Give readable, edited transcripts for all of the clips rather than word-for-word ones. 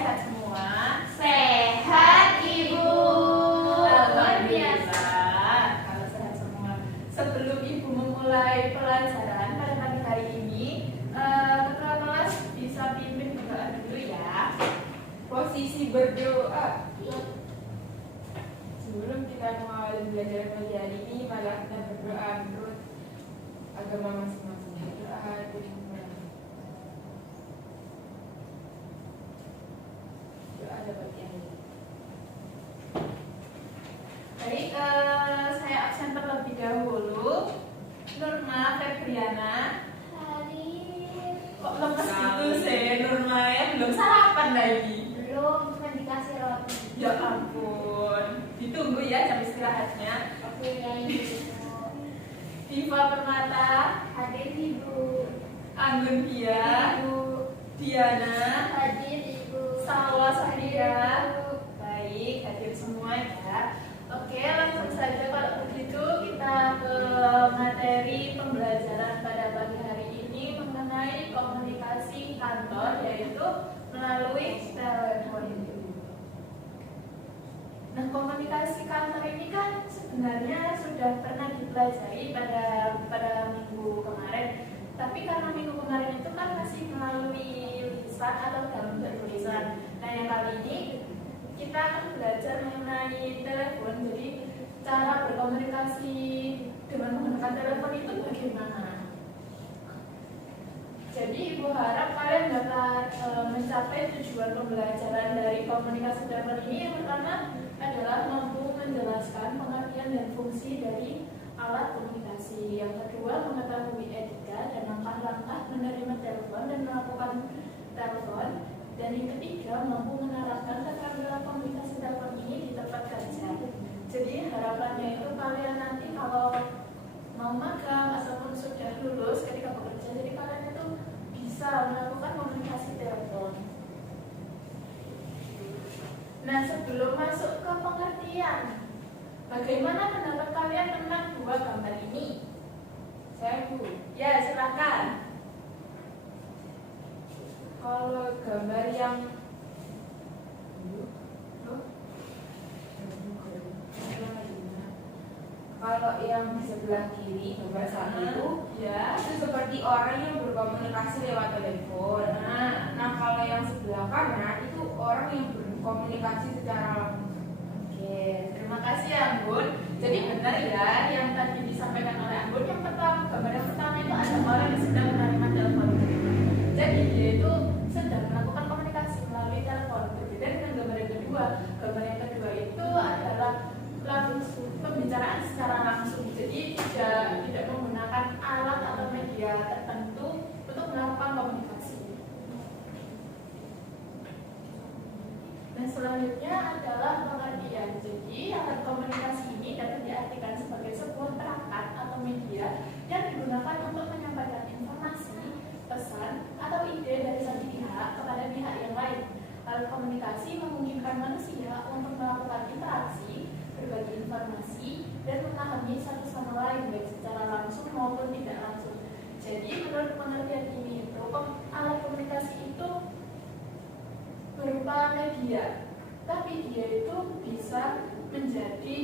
sehat semua? Sehat, Ibu. Alhamdulillah, kalau sehat semua. Sebelum Ibu memulai pelajaran pada pagi hari ini, ketua kelas bisa pimpin berdoa dulu ya. Posisi berdoa. Sebelum kita mulai belajar pagi hari ini, malah kita berdoa menurut agama masing-masing. Berdoa dulu. Ada bagian ini. Baik, saya absen terlebih dahulu. Nurma Febriana. Hadir. Kok lemes gitu sih Nurma ya? Belum sarapan lagi. Belum, cuma dikasih roti. Ya ampun. Ditunggu ya jam istirahatnya. Oke, ya Ibu. Diva Permata. Hadir, Ibu. Anggun Dia. Ibu. Diana. Hadir, Ibu. Salwa Sahria. Ibu. Baik, hadir semua ya. Oke, langsung saja kalau begitu kita ke materi pembelajaran pada pagi hari ini mengenai komunikasi kantor, yaitu melalui telepon. Nah, komunikasi kantor ini kan sebenarnya sudah pernah dipelajari pada minggu kemarin. Tapi karena minggu kemarin itu kan masih melalui lisan atau dalam bentuk tulisan. Nah, yang kali ini kita akan belajar mengenai telepon. Jadi cara berkomunikasi dengan menggunakan telepon itu bagaimana? Jadi Ibu harap kalian dapat mencapai tujuan pembelajaran dari komunikasi telepon ini. Yang pertama adalah mampu menjelaskan pengertian dan fungsi dari alat komunikasi. Yang kedua, mengetahui etika dan langkah-langkah menerima telepon dan melakukan telepon. Dan yang ketiga, mampu menerapkan keterampilan komunikasi telepon ini di tempat kerja. Jadi harapannya itu kalian nanti kalau mau magang ataupun sudah lulus ketika bekerja, jadi kalian itu bisa melakukan komunikasi telepon. Nah, sebelum masuk ke pengertian, bagaimana pendapat kalian tentang dua gambar ini? Saya Bu. Ya, silakan. Kalau gambar yang kalau yang di sebelah kiri gambar satu itu ya, itu seperti orang yang berkomunikasi lewat telepon. Nah kalau yang sebelah kanan itu orang yang berkomunikasi secara langsung. oke, terima kasih Anggun. Jadi benar ya yang tadi disampaikan oleh Anggun. Yang pertama, gambar yang pertama itu ada orang yang sedang menerima telepon. Jadi dia itu sedang melakukan komunikasi melalui telepon. Berbeda dengan gambar yang kedua. Gambar yang kedua itu adalah langsung pembicaraan secara langsung. Jadi tidak menggunakan alat atau media tertentu untuk melakukan komunikasi. Dan selanjutnya adalah pengertian. Jadi alat komunikasi ini dapat diartikan sebagai sebuah perangkat atau media yang digunakan untuk menyampaikan informasi, pesan, atau ide dari satu pihak kepada pihak yang lain. Alat komunikasi memungkinkan manusia untuk melakukan interaksi, berbagi informasi, dan memahami satu sama lain baik secara langsung maupun tidak langsung. Jadi menurut pengertian ini itu alat komunikasi itu berupa media, tapi dia itu bisa menjadi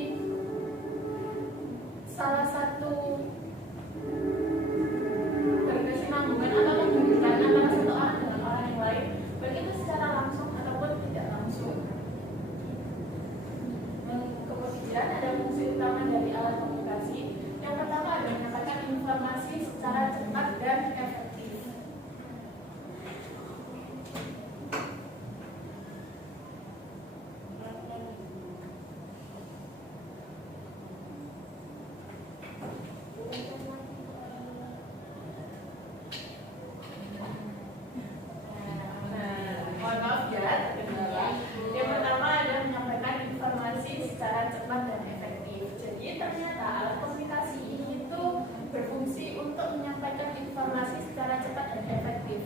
salah satu berkesinambungan atau menghubungkan antara satu orang dengan orang yang lain, baik itu secara langsung ataupun tidak langsung. Kemudian ada fungsi utama dari alat komunikasi. Yang pertama adalah menyampaikan informasi secara cepat dan efektif. Mohon maaf ya, yang pertama adalah menyampaikan informasi secara cepat dan efektif. Jadi ternyata alat komunikasi ini itu berfungsi untuk menyampaikan informasi secara cepat dan efektif.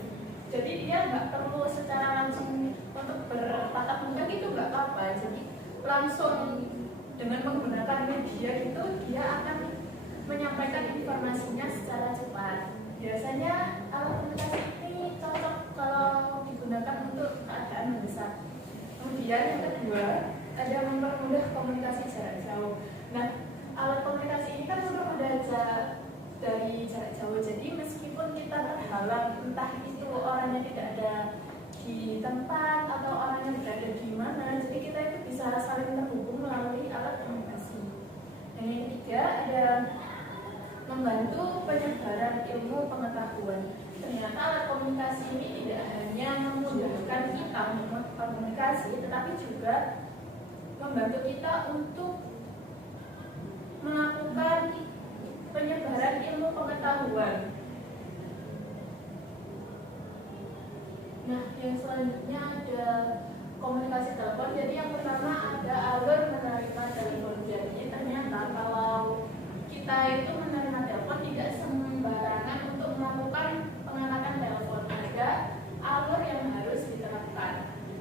Jadi dia nggak perlu secara langsung untuk bertatap muka gitu, nggak apa-apa. Jadi langsung dengan menggunakan media itu dia akan menyampaikan informasinya secara cepat. Biasanya alat komunikasi ini cocok kalau digunakan untuk keadaan mendesak. Kemudian yang kedua ada mempermudah komunikasi jarak jauh. Nah, alat komunikasi ini kan mempermudah dari jarak jauh. Jadi meskipun kita terhalang, entah itu orangnya tidak ada di tempat atau orangnya berada di mana, jadi kita itu bisa saling terhubung melalui alat komunikasi. Dan yang ketiga ada membantu penyebaran ilmu pengetahuan. Ternyata alat komunikasi ini tidak hanya memudahkan kita berkomunikasi, tetapi juga membantu kita untuk melakukan penyebaran ilmu pengetahuan. Nah, yang selanjutnya ada komunikasi telepon. Jadi yang pertama ada alur menerima telepon. Jadi ternyata kalau kita itu menerima telepon tidak sembarangan untuk melakukan pengangkatan telepon. Ada alur yang harus diterapkan.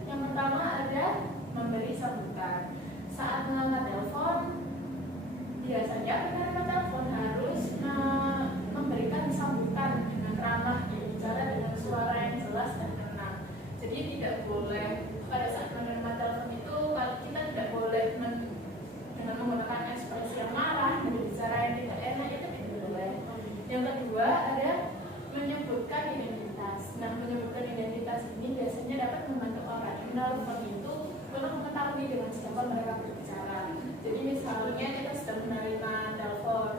Yang pertama ada memberi sambutan. Saat mengangkat telepon, biasanya penerima telepon harus memberikan sambutan dengan ramah, bicara dengan suara yang jelas dan tenang. Jadi tidak boleh pada saat menerima telepon itu kita tidak boleh dengan menggunakan ekspresi yang marah, berbicara yang tidak enak, itu tidak boleh. Yang kedua ada menyebutkan identitas. Nah, menyebutkan identitas ini biasanya dapat membantu orang yang menelpon itu untuk mengetahui dengan siapa mereka berbicara. Jadi misalnya kita sedang menerima telepon,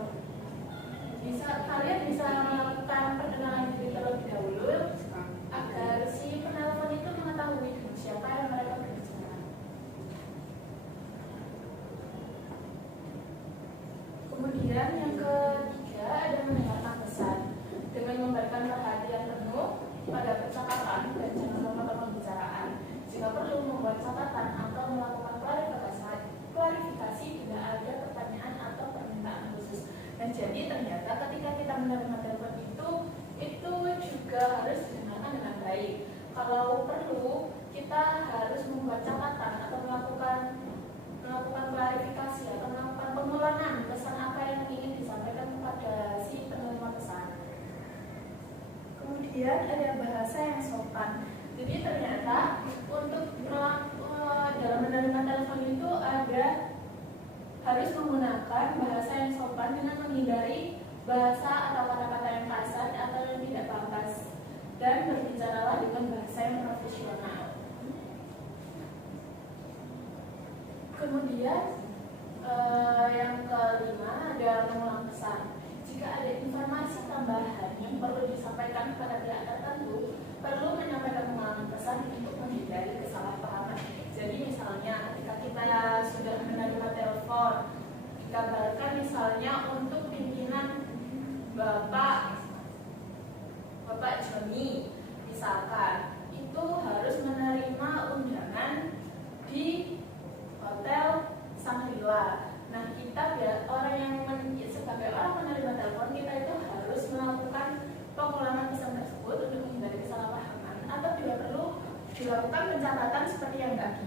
kalian bisa melakukan perkenalan diri terlebih dahulu agar si penelpon itu mengetahui dengan siapa yang mereka berbicara. Kemudian yang ketiga ada mendengarkan pesan dengan memberikan perhatian penuh pada percakapan dan jangan memotong pembicaraan. Jika perlu membuat catatan atau melakukan klarifikasi bila ada pertanyaan atau permintaan khusus. Dan jadi ternyata ketika kita menerima telepon itu juga harus didengarkan dengan baik. Kalau perlu kita harus membuat catatan atau melakukan klarifikasi atau melakukan pengulangan pesan apa yang ingin disampaikan kepada si penerima pesan. Kemudian ada bahasa yang sopan. Jadi ternyata untuk dalam menerima telepon itu harus menggunakan bahasa yang sopan dengan menghindari bahasa atau kata-kata yang kasar atau yang tidak pantas, dan berbicaralah dengan bahasa yang profesional. Kemudian yang kelima ada mengulang pesan. Jika ada informasi tambahan yang perlu disampaikan kepada pihak tertentu, perlu menyampaikan pengulangan pesan untuk menghindari kesalahpahaman. Jadi misalnya ketika kita sudah menerima telepon, dikabarkan misalnya untuk pimpinan Bapak Joni, misalkan itu harus menerima undangan di Hotel Shangri-La. Nah, kita orang yang sebagai orang menerima telepon, kita itu harus melakukan pengulangan pesan tersebut untuk menghindari kesalahpahaman, atau bila perlu dilakukan pencatatan seperti yang tadi.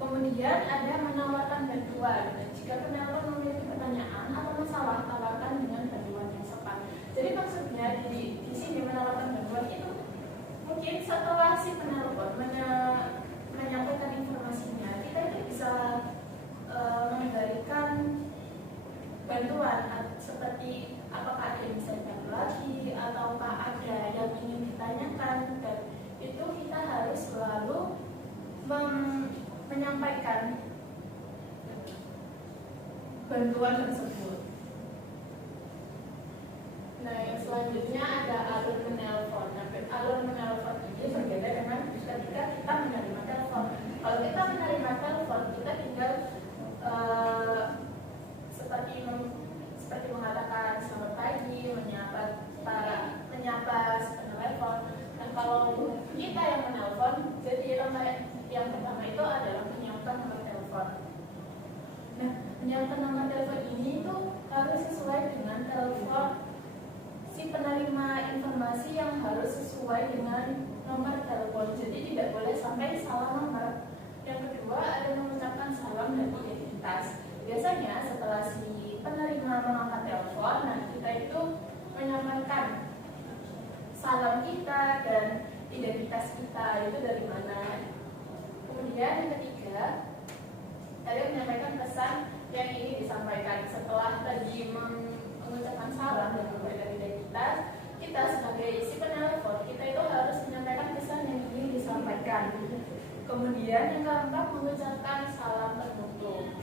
Kemudian ada menawarkan bantuan. Dan jika penelpon memiliki pertanyaan atau masalah, tawarkan dengan bantuan yang sopan. Jadi maksudnya di sini menawarkan bantuan itu mungkin setelah si penelpon menyampaikan informasinya, kita itu bisa memberikan bantuan seperti apakah ada yang bisa dibantu lagi ataukah ada yang ingin ditanyakan, dan itu kita harus selalu menyampaikan bantuan tersebut. Nah, yang selanjutnya ada alur menelpon. Nah, alur menelpon ini berbeda dengan ketika kita menerima telepon. Kalau kita menerima telepon, kita tinggal seperti mengatakan selamat pagi, menyapa penelpon. Nah, kalau kita yang menelpon, jadi yang pertama itu adalah menyiapkan nomor telepon. Nah, menyiapkan nomor telepon ini itu harus sesuai dengan telepon si penerima informasi yang harus sesuai dengan nomor telepon. Jadi tidak boleh sampai salah nomor. Yang kedua ada mengucapkan salam dan identitas. Biasanya setelah si penerima mengangkat telepon, nah kita itu menyampaikan salam kita dan identitas kita itu dari mana. Kemudian yang ketiga, tadi menyampaikan pesan yang ingin disampaikan. Setelah tadi mengucapkan salam dan memberikan identitas, kita sebagai si penelpon, kita itu harus menyampaikan pesan yang ingin disampaikan. Kemudian yang keempat, mengucapkan salam penutup.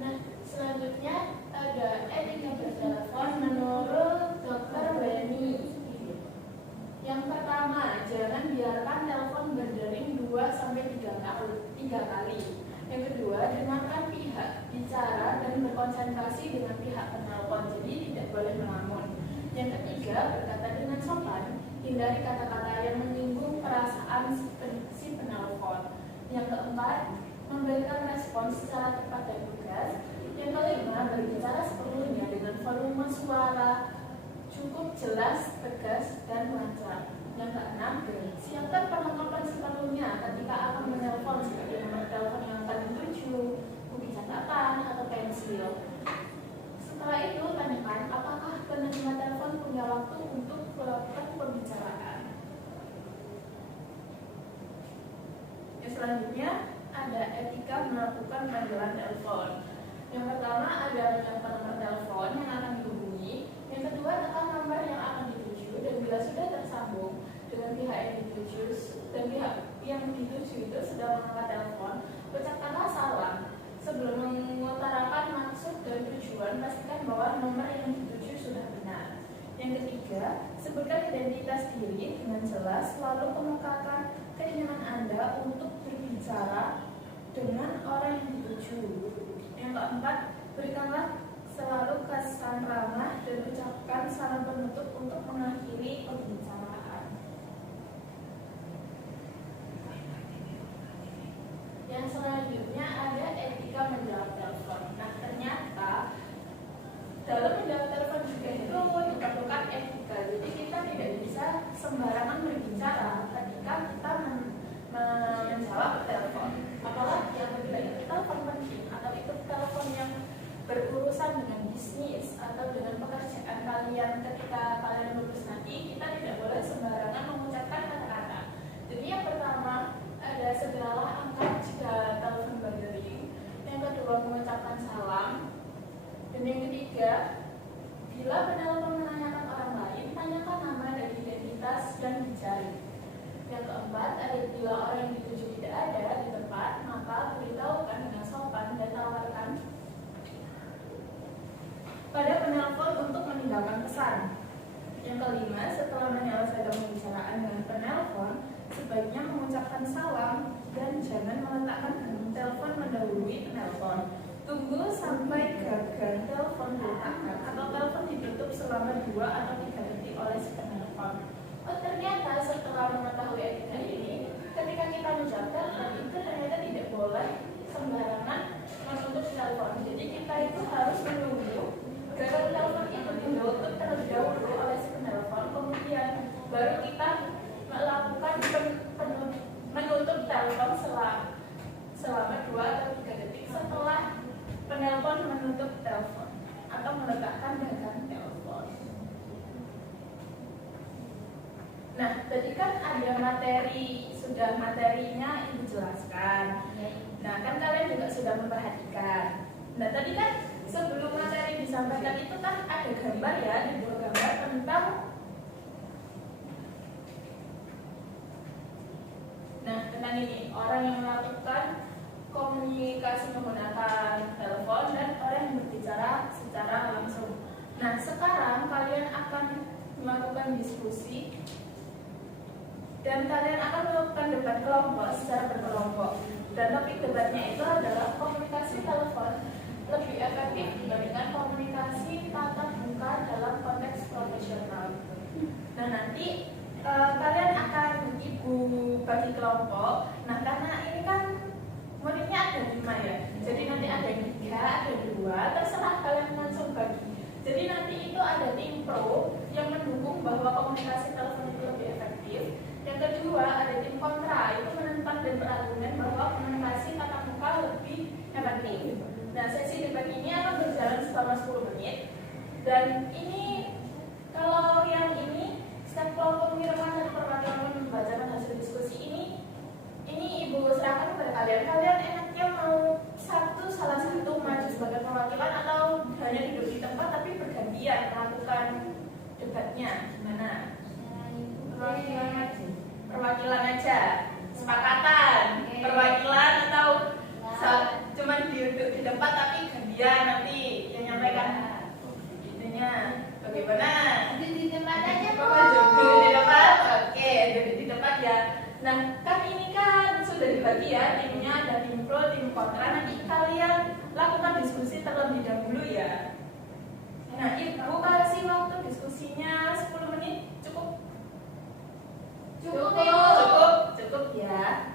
Nah, selanjutnya ada etika bertelepon menurut Dr. Beni. Yang pertama, jangan biarkan telepon berdering 2-3 kali. Yang kedua, dengarkan pihak bicara dan berkonsentrasi dengan pihak penelpon, jadi tidak boleh melamun. Yang ketiga, berkata dengan sopan, hindari kata-kata yang menyinggung perasaan si penelpon. Yang keempat, memberikan respon secara tepat dan tegas. Yang kelima, berbicara sepenuhnya dengan volume suara cukup jelas, tegas, dan lancar. Yang keenam, siapkan perlengkapan sepenuhnya ketika akan menelpon, seperti nomor telepon yang akan dituju, buku catatan, atau pensil. Setelah itu, tanyakan apakah penerima telepon punya waktu untuk melakukan pembicaraan. Yang selanjutnya, ada etika melakukan panggilan telepon. Yang pertama, ada menyiapkan nomor telepon yang akan dihubungi. Yang kedua, tekan nomor yang akan dituju, dan bila sudah tersambung dengan pihak yang dituju dan pihak yang dituju itu sudah mengangkat telepon, ucapkanlah salam. Sebelum mengutarakan maksud dan tujuan, pastikan bahwa nomor yang dituju sudah benar. Yang ketiga, sebutkan identitas diri dengan jelas, lalu kemukakan keinginan Anda untuk berbicara dengan orang yang dituju. Yang keempat, berikanlah selalu kesan ramah dan ucapkan salam penutup untuk mengakhiri pembicaraan. Yang selanjutnya ada etika menjawab telepon. Nah, ternyata dalam menjawab telepon juga itu diperlukan etika. Jadi kita tidak bisa sembarangan berbicara ketika kita menjawab telepon. Apalagi yang itu telepon penting atau itu telepon yang berurusan dengan bisnis atau dengan pekerjaan kalian. Ketika kalian lulus nanti, kita tidak boleh sembarangan mengucapkan kata-kata. Jadi yang pertama, ada segeralah angkat jika telepon berdering. Yang kedua, mengucapkan salam. Dan yang ketiga, bila penelpon menanyakan orang lain, tanyakan nama dan identitas dan dicari. Yang keempat, bila orang yang dituju tidak ada di tempat, maka beritahukan dengan sopan dan tawarkan pada penelpon untuk meninggalkan pesan. Yang kelima, setelah menyelesaikan pembicaraan dengan penelpon, sebaiknya mengucapkan salam dan jangan meletakkan telepon mendahului penelpon. Tunggu sampai gagal telepon diletakkan atau telepon ditutup selama 2 atau 3 detik oleh si penelpon. Oh, ternyata setelah mengetahui etika ini, ketika kita menjawab telepon itu ternyata tidak boleh sembarangan menutup telepon. Jadi kita itu harus menunggu gagal telepon itu ditutup terlebih dahulu oleh si penelpon, kemudian baru kita melakukan menutup telepon selama 2 atau 3 detik setelah penelpon menutup telepon atau meletakkan gagal telepon. Nah, tadi kan ada materinya ibu jelaskan. Nah, kan kalian juga sudah memperhatikan. Nah, tadi kan sebelum materi disampaikan itu kan ada gambar ya, ada 2 gambar tentang. Nah, tentang ini orang yang melakukan komunikasi menggunakan telepon dan orang yang berbicara secara langsung. Nah, sekarang kalian akan melakukan diskusi dan kalian akan melakukan debat kelompok secara berkelompok. Dan topik debatnya itu adalah komunikasi telepon lebih efektif dibandingkan komunikasi tatap muka dalam konteks profesional. Nah, nanti kalian akan ibu bagi kelompok. Nah, karena ini kan muridnya ada 5 ya, jadi nanti ada yang 3, ada 2, terserah kalian langsung bagi. Jadi nanti itu ada tim pro yang mendukung bahwa komunikasi telepon itu lebih efektif. Yang kedua ada tim kontra, itu menentang dan berargumen bahwa komunikasi tatap muka lebih efektif. Nah, sesi debat ini akan berjalan selama 10 menit. Dan ini kalau yang ini setiap kelompok mengirimkan satu perwakilan membacakan kalian enaknya mau salah satu maju sebagai perwakilan atau hanya duduk di tempat tapi bergantian melakukan debatnya? Gimana? Perwakilan aja. Perwakilan aja, sepakatan. Perwakilan atau cuman duduk di tempat tapi gantian nanti yang nyampaikan itunya bagaimana? Duduk di tempat aja, Bu. Duduk di tempat, oke, duduk di tempat ya. Nah, kan ini kan sudah dibagi ya, timnya ada tim pro, tim kontra. Nanti kalian lakukan diskusi terlebih dahulu ya. Nah, Ibu kasih waktu diskusinya 10 menit, cukup? Cukup, Cukup ya.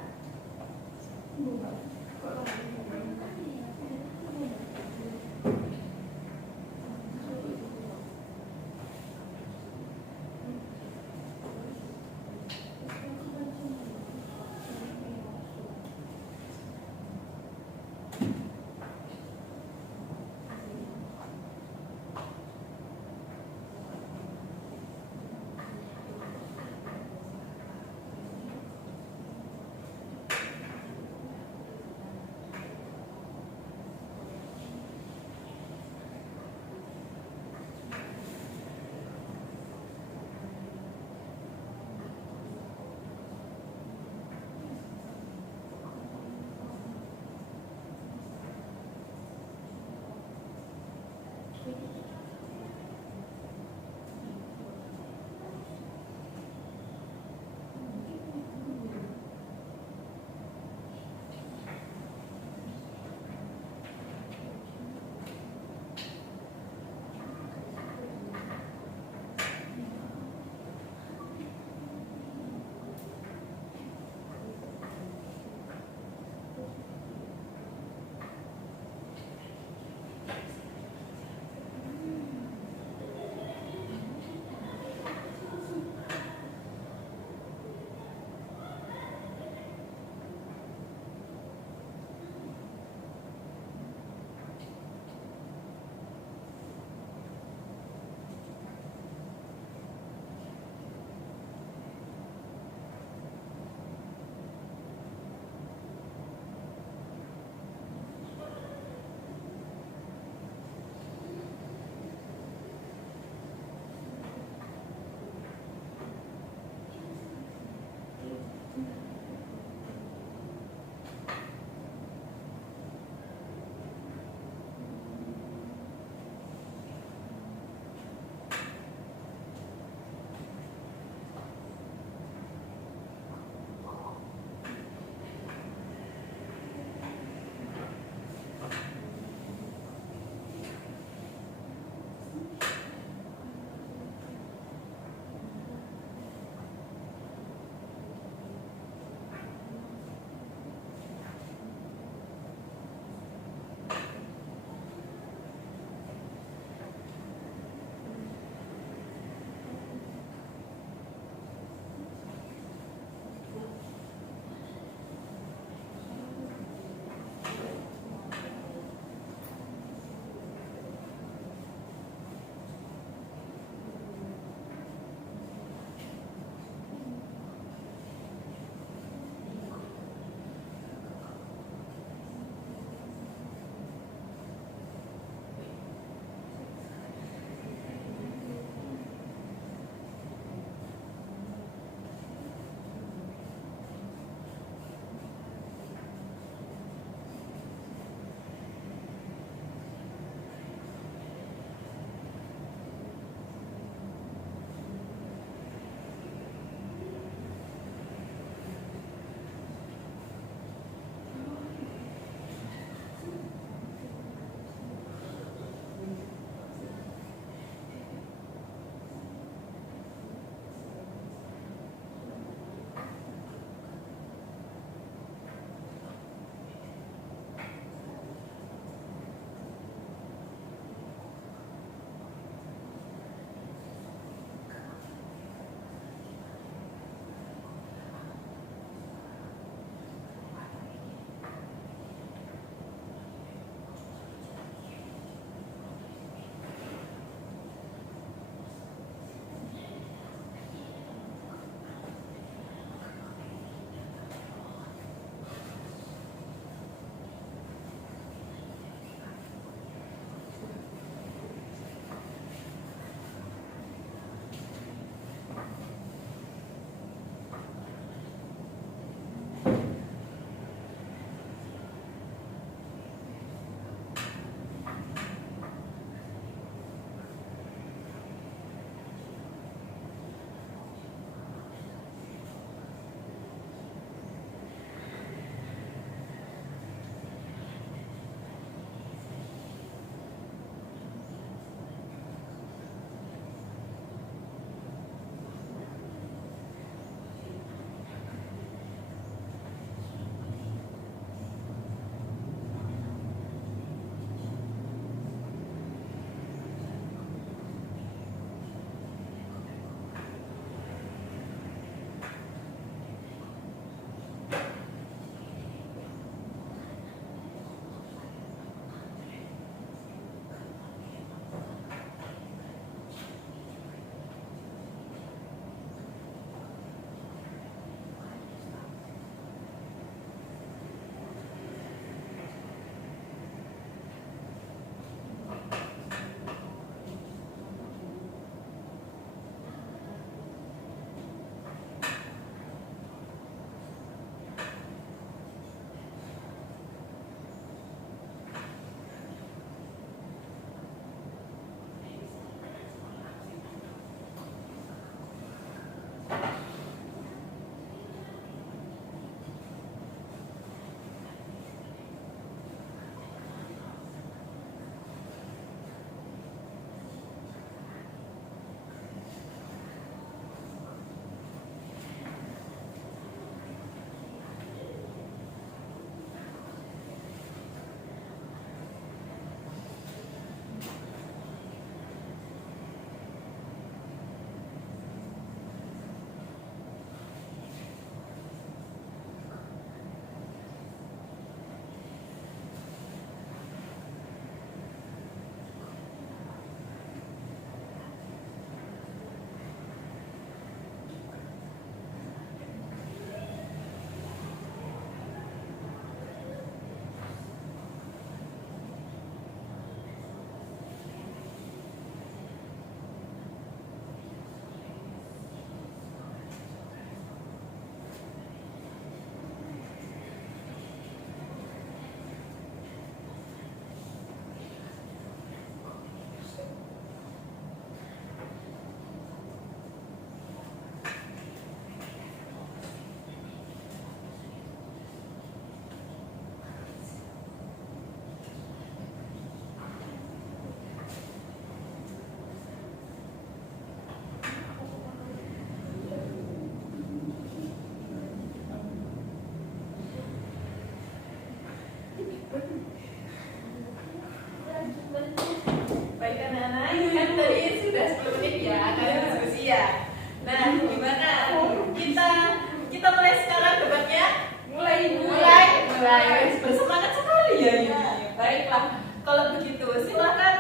bersemangat sekali ya ini. Baiklah, kalau begitu silakan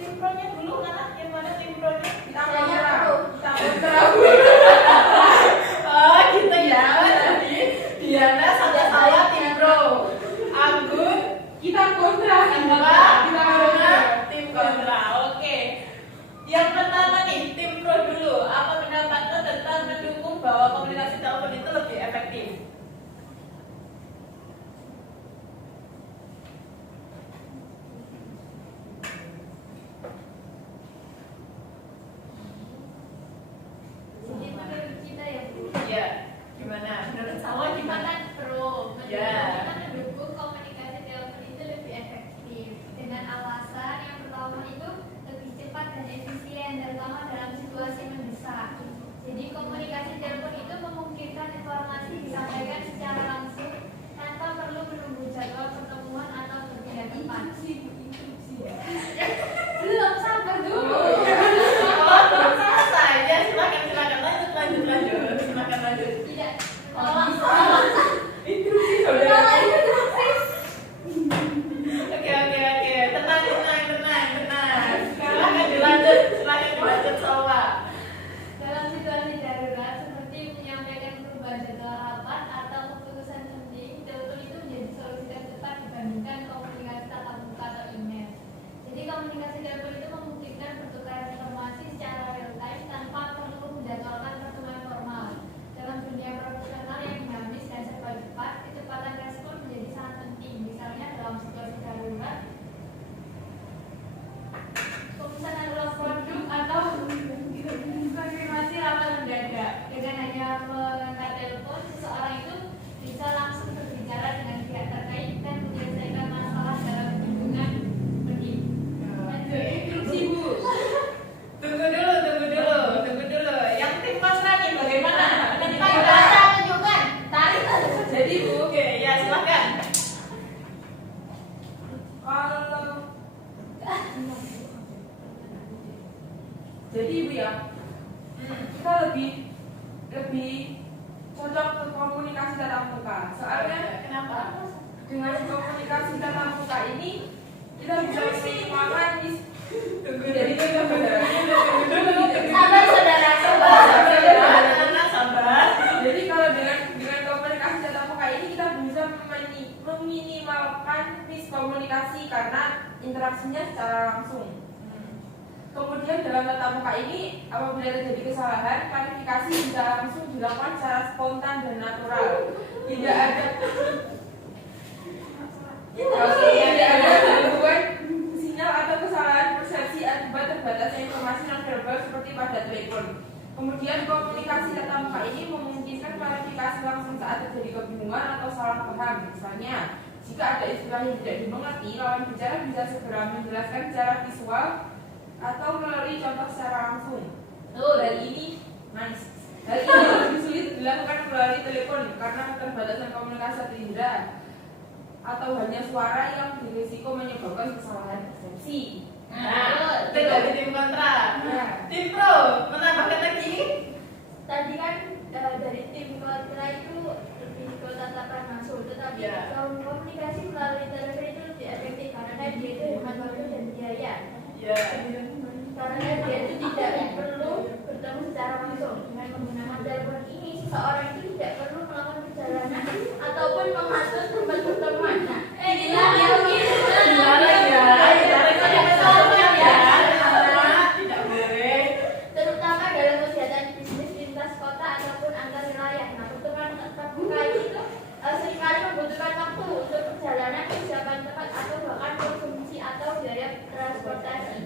tim pro-nya dulu, mana? Yang mana tim pro-nya? Kita kontra. Oh gitu ya, jadi Diana sama saya tim pro, Anggun Kita kontra. tim kontra. Oke, yang pertama nih tim pro dulu. Apa pendapatnya tentang mendukung bahwa komunikasi telepon itu lebih efektif? Jadi menurut kita ya Bu, Ya, gimana? Menurut Salwa kita gimana? kan pro, menurut Ya. kita mendukung komunikasi telepon itu lebih efektif dengan alasan yang pertama itu lebih cepat dan efisien, terutama dalam situasi mendesak. Jadi komunikasi telepon itu memungkinkan informasi disampaikan secara langsung tanpa perlu menunggu jadwal pertemuan atau berpindah tempat. Belum sabar dulu. Oh, belum selesai. Ya, silakan lanjut. Silakan lanjut. Tidak. Interupsi saudara. Oke. Tenang. Silakan dilanjut Salwa. Dalam situasi darurat seperti menyampaikan perubahan jadwal rapat atau keputusan penting, telepon itu menjadi solusi tercepat dibandingkan komunikasi tatap muka atau email. Jadi komunikasi telepon itu memungkinkan pertukaran informasi secara real time tanpa perlu menjadwalkan pertemuan formal. Dalam dunia profesional yang dinamis dan serba cepat, kecepatan respon menjadi sangat penting. Misalnya dalam situasi darurat, pemesanan ulang produk atau konfirmasi rapat mendadak. Dengan hanya mengangkat telepon, seseorang itu bisa langsung berbicara dengan pihak terkait dan menyelesaikan masalah dalam hitungan menit. Lanjut, instruksi Bu. Tunggu dulu. Yang tim Mas Rani bagaimana? Tunjukkan, tarik. Jadi Bu, Oke, ya silakan. kalau jadi Bu ya, kita lebih cocok ke komunikasi tatap muka. Soalnya Kenapa? dengan komunikasi tatap muka ini kita bisa meminimalkan Tunggu jadi Sabar saudara, sabar. Jadi kalau dengan komunikasi tatap muka ini kita bisa meminimalkan miskomunikasi karena interaksinya secara langsung. Kemudian dalam tatap muka ini apabila terjadi kesalahan, klarifikasi bisa langsung dilakukan secara spontan dan natural. Tidak ada gangguan sinyal atau kesalahan persepsi akibat terbatasnya informasi non-verbal seperti pada telepon. Kemudian komunikasi tatap muka ini memungkinkan klarifikasi langsung saat terjadi kebingungan atau salah paham. Misalnya, jika ada istilah yang tidak dimengerti, lawan bicara bisa segera menjelaskan secara visual atau melalui contoh secara langsung. Hal ini lebih sulit dilakukan melalui telepon karena keterbatasan komunikasi satu indera atau hanya suara yang berisiko menyebabkan kesalahan persepsi. Nah, itu dari tim kontra. Nah, Tim pro menambahkan lagi. tadi kan dari tim kontra itu lebih ke tatapan langsung, tetapi Ya. kalau komunikasi melalui telepon itu lebih efektif karena dia itu hemat waktu dan biaya. Ya. Karena dia itu tidak perlu bertemu secara langsung. Dengan menggunakan telepon ini, seseorang itu tidak perlu melakukan perjalanan ataupun mengatur tempat pertemuan. Nah, inilah yang Gimana ya? Tidak boleh. terutama dalam kegiatan bisnis lintas kota ataupun antar wilayah. Nah, pertemuan tatap muka itu seringkali membutuhkan waktu untuk perjalanan, persiapan tempat atau bahkan konsumsi atau biaya transportasi.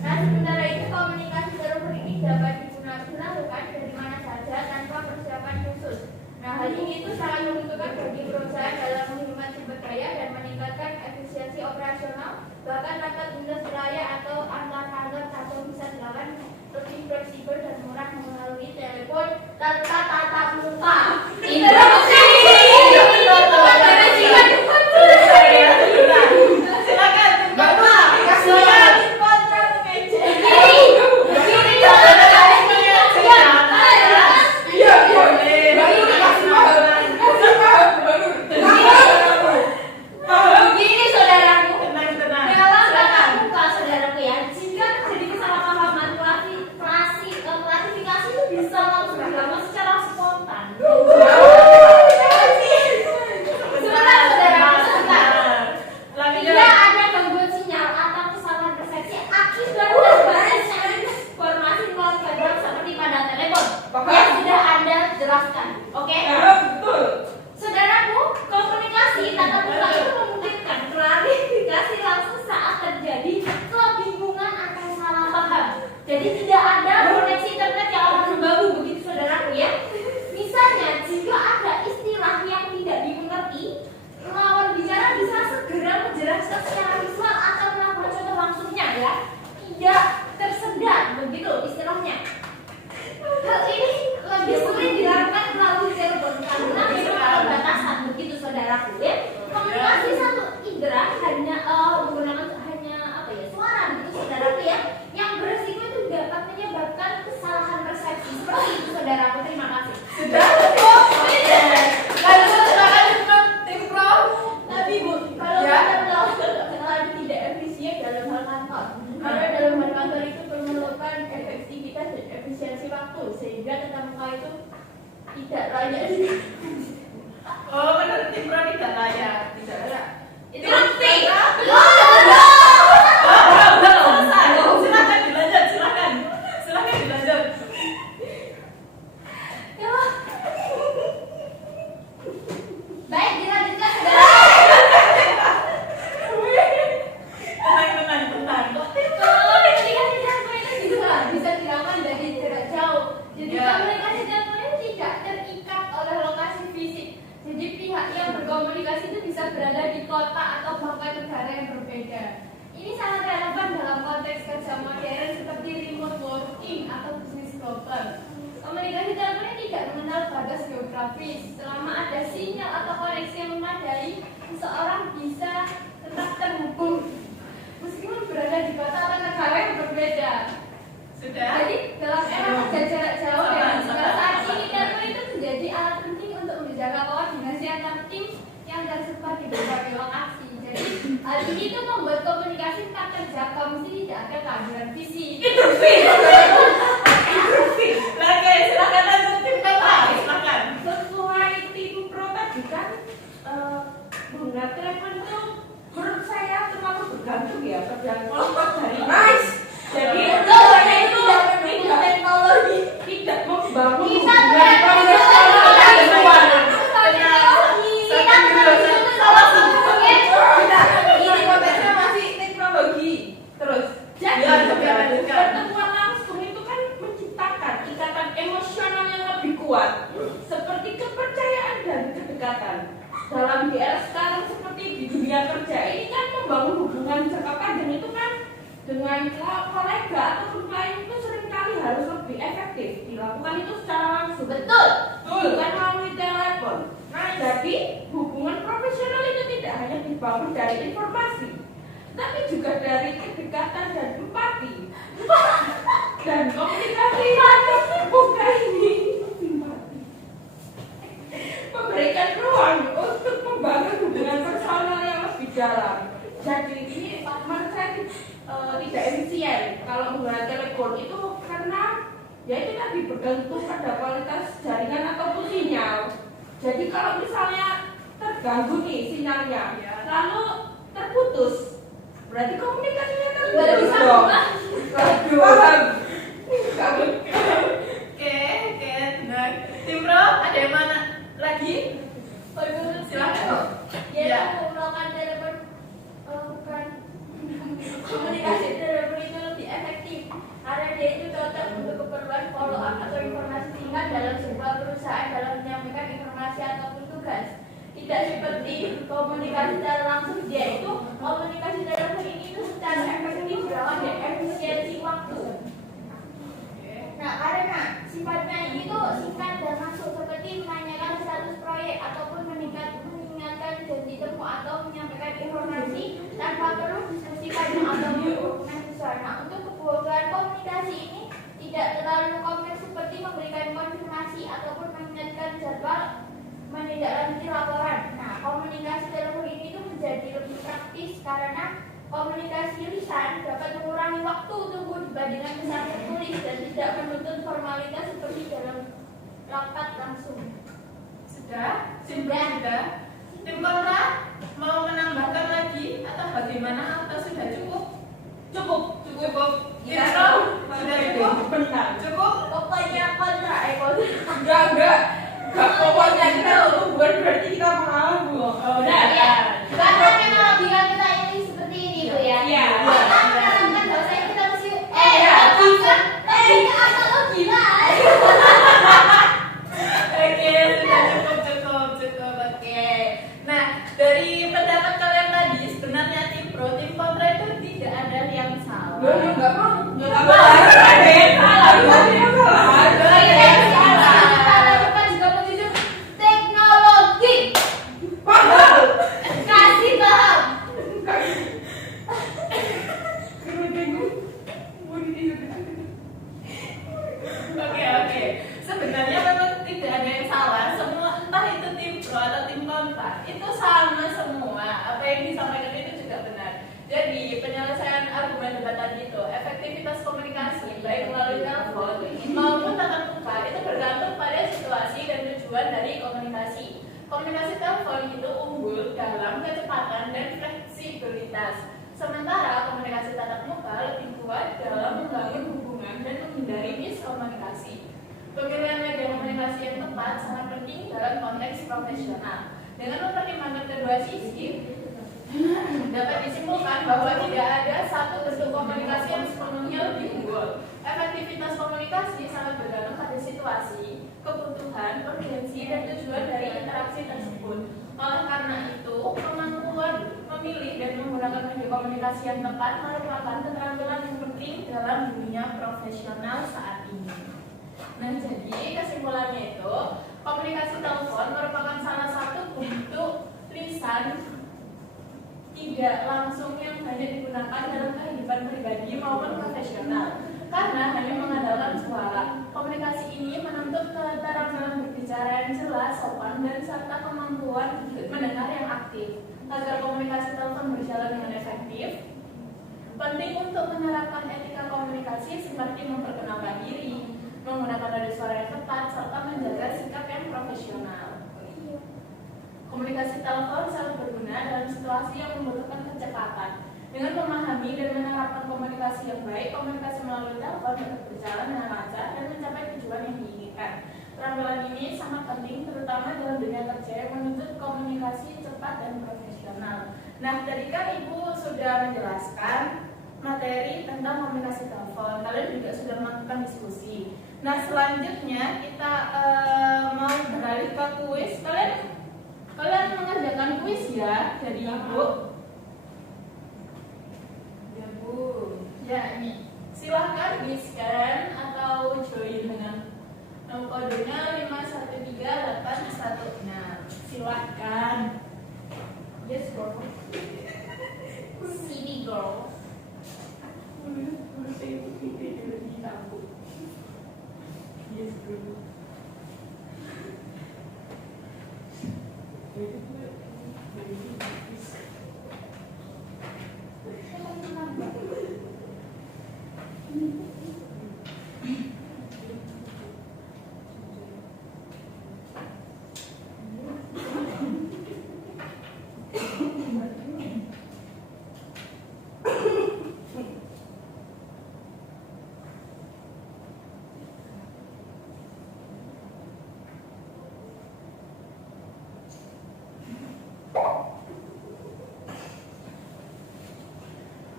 Nah, sementara itu komunikasi telepon ini dapat dilakukan dari mana saja tanpa persiapan khusus. Nah, hal ini itu sangat menguntungkan bagi perusahaan dalam menghemat sumber daya dan meningkatkan efisiensi operasional. Bahkan rapat lintas wilayah atau antar kantor atau bisa dilakukan lebih fleksibel dan murah melalui telepon tanpa tatap muka. Interupsi. Silakan tim kontra. Silakan tim kontra mengejar. iya, baru dikasih paham. jelaskan. Oke? Betul. Saudaraku, komunikasi tatap muka itu memungkinkan klarifikasi langsung saat terjadi kebingungan atau salah paham. Jadi tidak ada koneksi internet yang akan membabu begitu saudaraku ya. Misalnya jika ada istilah yang tidak dimengerti, lawan bicara bisa segera menjelaskan secara visual atau melakukan contoh langsungnya ya. Tidak tersendat begitu istilahnya. Hal ini lebih sulit dilakukan melalui telepon karena memang ada batasan begitu saudaraku ya. Komunikasi satu indera hanya menggunakan hanya suara gitu saudaraku ya. Yang beresiko itu dapat menyebabkan kesalahan persepsi seperti itu saudaraku. Terima kasih. Sudah cukup. Lalu silakan untuk tim pro. Tapi Bu, kalau Ya. kita melakukan tidak efisien dalam hal kantor, karena dalam hal kantor itu memerlukan efektivitas dan efisiensi waktu sehingga tetap muka itu tidak layak. Oh, menurut tim pro tidak layak. Tidak layak. Itu Nanti. selesai. Silakan dilanjut, silakan. Silakan dilanjut. Ya. Baik, dilanjutkan saudara. Tenang. Kalau komunikasi telepon itu juga bisa dilakukan dari jarak jauh. Jadi Ya. komunikasi telepon itu tidak terikat oleh lokasi fisik. Jadi pihak yang berkomunikasi itu bisa berada di kota atau bahkan negara yang berbeda. Ini sangat relevan dalam konteks kerja modern seperti remote working atau bisnis global. Komunikasi telepon ini tidak mengenal batas geografis. Selama ada sinyal atau koneksi yang memadai, seseorang bisa tetap terhubung meskipun berada di kota atau negara yang berbeda. Sudah. Jadi dalam era kerja jarak jauh dan saat ini telepon itu menjadi alat penting untuk menjaga koordinasi antar tim yang tersebar di berbagai lokasi. Jadi hal ini tuh membuat komunikasi tetap terjaga mesti tidak ada kehadiran fisik. Oke, silakan lanjut tim pro. Silakan. Sesuai tim pro tadi kan pengguna telepon itu menurut saya terlalu bergantung ya kelompok dari jadi Soalnya itu tidak mendukung teknologi. tidak membangun Kita hubungan teknologi. Kita ini konteksnya masih teknologi terus jadi Ya, lanjutkan. pertemuan langsung itu kan menciptakan ikatan emosional yang lebih kuat seperti kepercayaan dan kedekatan dalam di era sekarang seperti di dunia kerja ini kan membangun hubungan jangka panjang itu kan dengan kolega atau klien itu seringkali harus lebih efektif dilakukan itu secara langsung Betul. bukan melalui telepon. Nah, jadi hubungan profesional itu tidak hanya dibangun dari informasi, tapi juga dari kedekatan dan empati dan komunikasi terbuka ini memberikan ruang untuk membangun hubungan personal yang lebih dalam. Jadi ini menurut saya tidak efisien kalau menggunakan telepon itu karena ya itu tadi bergantung pada kualitas jaringan ataupun sinyal. Jadi kalau misalnya terganggu nih sinyalnya, lalu terputus, berarti komunikasinya terputus. Nggak bisa dong. mulai. Paham? Oke, benar. Tim pro, ada yang mana lagi? Silakan. Ya, menggunakan telepon bukan komunikasi telepon itu lebih efektif karena dia itu cocok untuk keperluan follow up atau informasi singkat dalam sebuah perusahaan dalam menyampaikan informasi ataupun tugas. Tidak seperti komunikasi secara langsung, dia itu komunikasi telepon ini itu secara efektif dalam efisiensi waktu. Nah, karena sifatnya ini tuh singkat dan masuk seperti menanyakan status proyek ataupun mengingatkan janji temu atau menyampaikan informasi tanpa perlu diskusi panjang atau berhubungan besar. Nah, untuk kebutuhan komunikasi ini tidak terlalu kompleks seperti memberikan konfirmasi ataupun mengingatkan jadwal menindaklanjuti laporan. Nah, komunikasi telepon ini tuh menjadi lebih praktis karena komunikasi lisan dapat mengurangi waktu tunggu dibandingkan pesan tertulis dan tidak menuntut formalitas seperti dalam rapat langsung. Sudah? Sudah. Tim kontra mau menambahkan lagi atau bagaimana atau sudah cukup? Cukup. Tim pro sudah cukup? Benar. Cukup? Pokoknya kontra. Enggak. bukan berarti kita pengalaman, Bu. Oh, Nah, ya. Karena memang logika kita ini seperti ini, Bu ya. Iya. Karena menerangkan bahasa ini kita mesti Iya. ini asal logika. Oke, sudah cukup. Oke. Nah, dari pendapat kalian tadi, sebenarnya tim pro, tim kontra itu tidak ada yang salah. Enggak mau. Ada yang salah. Ada yang salah. Kita lakukan juga menuju teknologi. Paham. Kasih paham. Oke. Sebenarnya memang tidak ada yang salah. Semua entah itu tim pro atau tim kontra, itu sama semua. Apa yang disampaikan itu juga benar. Jadi penyelesaian argumen debat tadi itu, efektivitas komunikasi baik melalui telepon maupun tatap muka itu bergantung pada situasi dan tujuan dari komunikasi. Komunikasi telepon itu unggul dalam kecepatan dan fleksibilitas. Sementara komunikasi tatap muka lebih kuat dalam membangun hubungan dan menghindari miskomunikasi. Pemilihan media komunikasi yang tepat sangat penting dalam konteks profesional. Dengan mempertimbangkan kedua sisi, dapat disimpulkan bahwa tidak ada satu bentuk komunikasi yang sepenuhnya lebih unggul. Efektivitas komunikasi sangat bergantung pada situasi, kebutuhan, urgensi, dan tujuan dari interaksi tersebut. Oleh karena itu, kemampuan memilih dan menggunakan media komunikasi yang tepat merupakan keterampilan yang penting dalam dunia profesional saat ini. Nah, jadi kesimpulannya itu, komunikasi telepon merupakan salah satu bentuk lisan tidak langsung yang banyak digunakan dalam kehidupan pribadi maupun profesional karena hanya mengandalkan suara. Komunikasi ini menuntut keterampilan berbicara yang jelas, sopan, dan serta kemampuan mendengar yang aktif. Agar komunikasi telepon berjalan dengan efektif, penting untuk menerapkan etika komunikasi seperti memperkenalkan diri, menggunakan nada suara yang tepat, serta menjaga sikap yang profesional. Komunikasi telepon sangat berguna dalam situasi yang membutuhkan kecepatan. Dengan memahami dan menerapkan komunikasi yang baik, komunikasi melalui telepon dapat berjalan dengan lancar dan mencapai tujuan yang diinginkan. Keterampilan ini sangat penting, terutama dalam dunia kerja yang menuntut komunikasi cepat dan profesional. Nah, tadi kan Ibu sudah menjelaskan materi tentang komunikasi telepon. Kalian juga sudah melakukan diskusi. Nah, selanjutnya kita mau beralih ke kuis. Kalian mengerjakan kuis ya dari Ibu. Ya Bu. Ya ini. Silahkan di-scan atau join dengan kodenya 513816. Silahkan. Yes, girl. Sini girl. Yes, girl.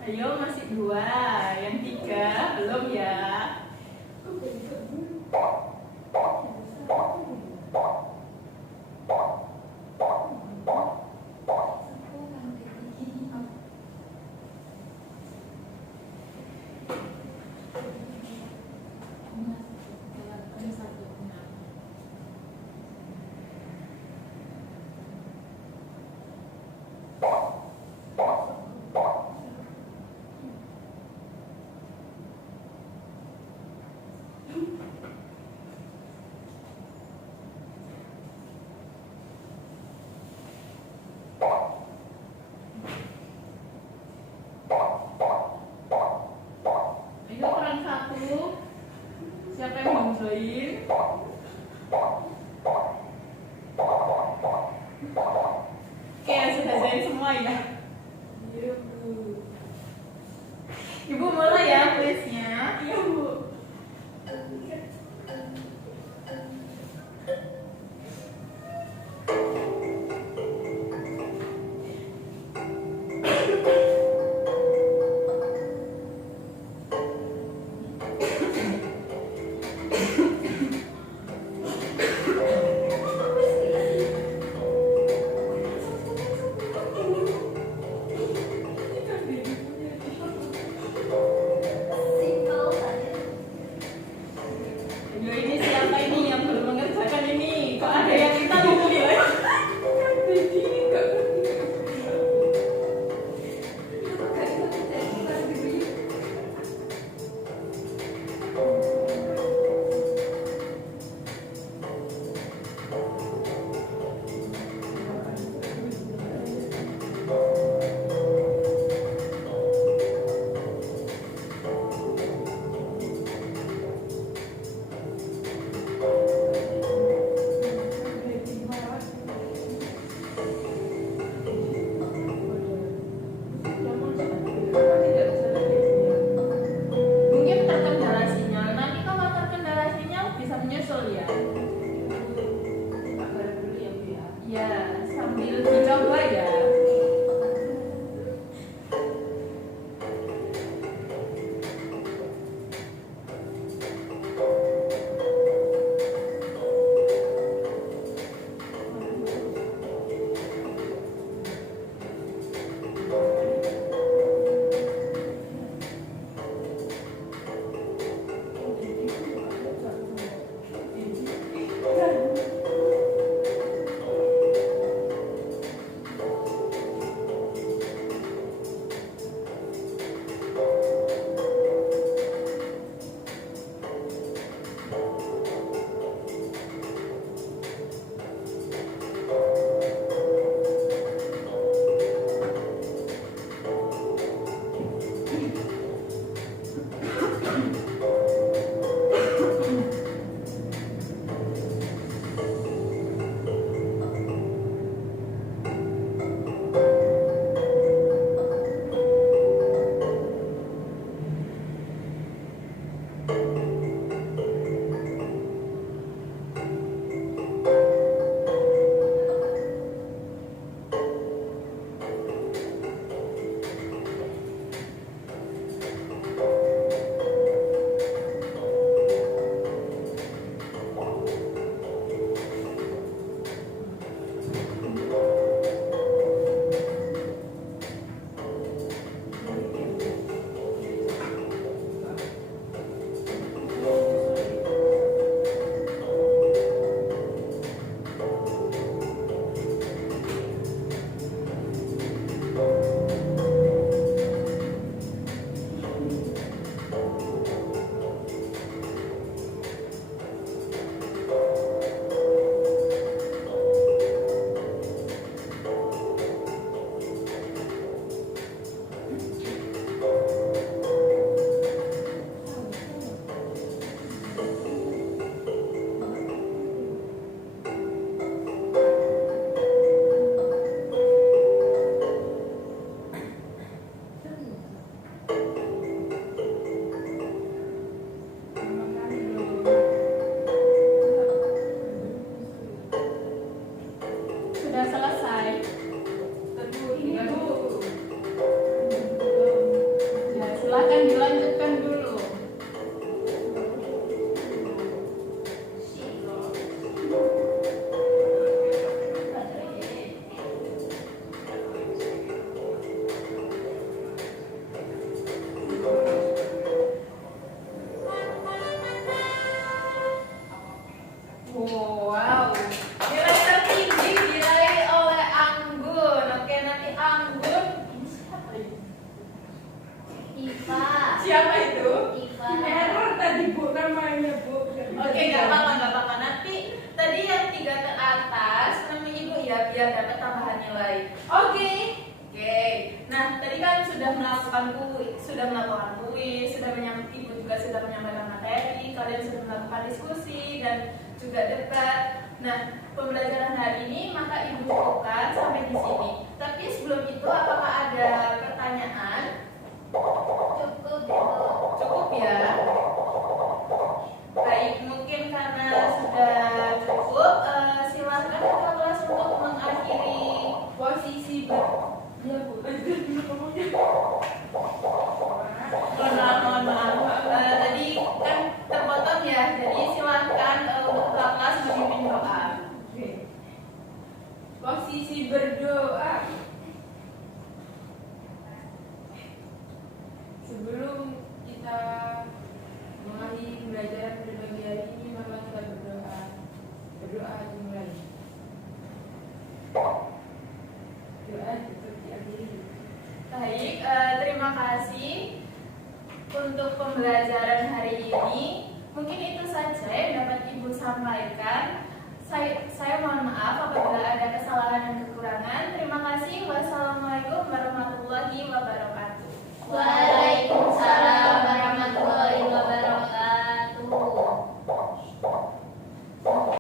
Ayo, masih 2, yang 3 belum ya? Itu kurang 1. Siapa yang mau join? Oke, sudah join semua ya? Iya, Bu. Ibu mulai ya kuisnya. Iya, Bu. sudah selesai. Tunggu. Ya, silakan dilanjutkan dulu. Wow, nilai tertinggi diraih oleh Anggun. Oke, nanti Anggun. Ini siapa ini? Iva. Siapa itu? Iva. Error tadi Bu namanya Bu. Oke, nggak apa-apa. Nanti tadi yang 3 ke atas namanya Ibu ya, biar dapat tambahan nilai. Oke. Nah, tadi kan sudah melakukan kuis, Ibu juga sudah menyampaikan materi, kalian sudah melakukan diskusi dan juga debat. Nah, pembelajaran hari ini maka Ibu cukupkan sampai di sini. Tapi sebelum itu, apakah ada pertanyaan? Cukup ya. Baik, mungkin karena sudah cukup, silakan kakak kelas untuk mengakhiri Posisi ya Bu. Mohon maaf. Tadi kan terpotong ya, jadi silakan untuk kakak kelas memimpin doa. Oke. Posisi berdoa. Sebelum kita mengakhiri pembelajaran pada pagi hari ini, maka kita berdoa. Berdoa dimulai. Doa tetap diakhiri. Baik, terima kasih untuk pembelajaran hari ini. Mungkin itu saja yang dapat Ibu sampaikan. Saya mohon maaf apabila ada kesalahan dan